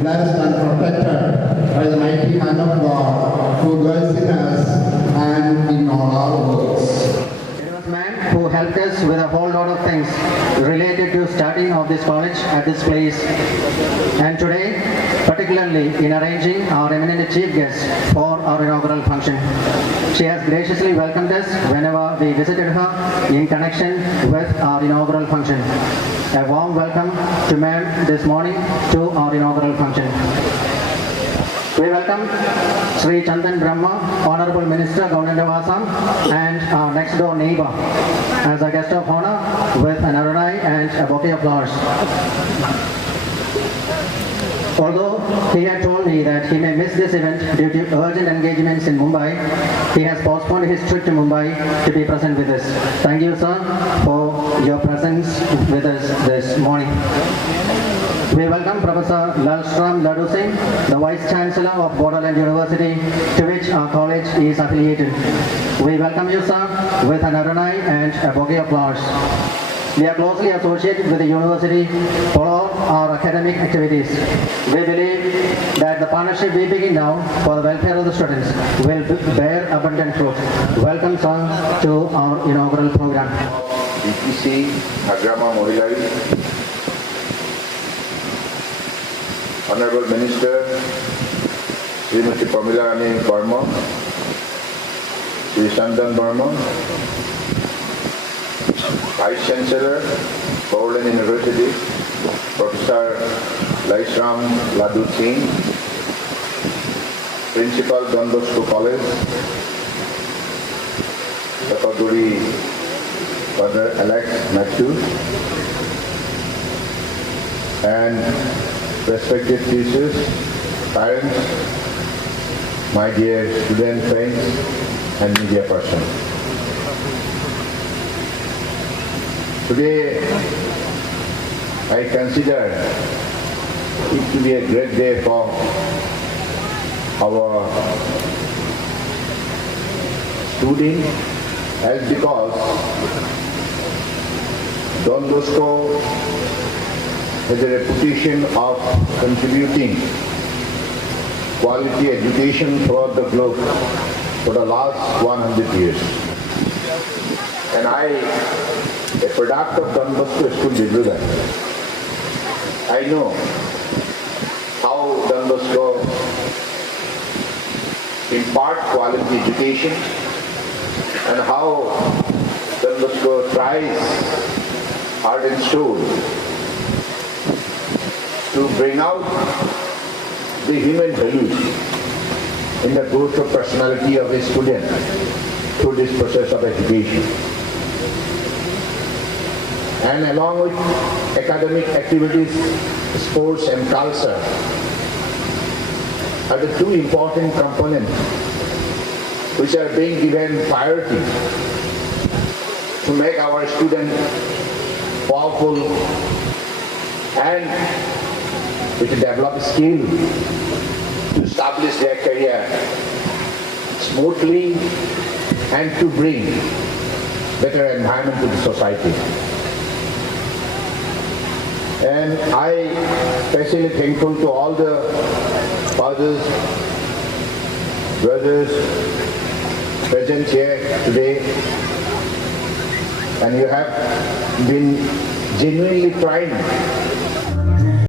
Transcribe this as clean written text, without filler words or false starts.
Blessed and protected by the mighty hand of God, who dwells in us and in all our works. Man who helped us with a whole lot of things related to studying of this college at this place, and today particularly in arranging our eminent chief guest for our inaugural function. She has graciously welcomed us whenever we visited her in connection with our inaugural function. A warm welcome to ma'am this morning to our inaugural function. We welcome Sri Chandan Brahma, Honorable Minister, Government of Assam, and our next door neighbor as a guest of honor with an aranai and a bouquet of flowers. Although he had told me that he may miss this event due to urgent engagements in Mumbai, he has postponed his trip to Mumbai to be present with us. Thank you, sir, for your presence with us this morning. We welcome Professor Lalstram Laddu Singh, the Vice Chancellor of Borderland University, to which our college is affiliated. We welcome you, sir, with an aranai and a bouquet of flowers. We are closely associated with the university for all our academic activities. We believe that the partnership we begin now for the welfare of the students will bear abundant fruit. Welcome, sir, to our inaugural program. BPC Agrama Morilai, Honorable Minister Srimati Pamilani Burma, Sri Chandan Burma, Vice Chancellor, Borderland University, Professor Lalstram Laddu Singh, Principal Don Bosco College, Secretary Father Alex Matthew, and respected teachers, parents, my dear student friends, and media persons. Today, I consider it to be a great day for our students, as because Don Bosco has a reputation of contributing quality education throughout the globe for the last 100 years. And I, a product of Don Bosco School, Derha, I know how Don Bosco impart quality education and how Don Bosco tries heart and soul to bring out the human values in the growth of personality of a student through this process of education. And along with academic activities, sports and culture are the two important components which are being given priority to make our students powerful and which develop skill to establish their career smoothly and to bring better environment to the society. And I especially thankful to all the fathers, brothers present here today, and you have been genuinely trying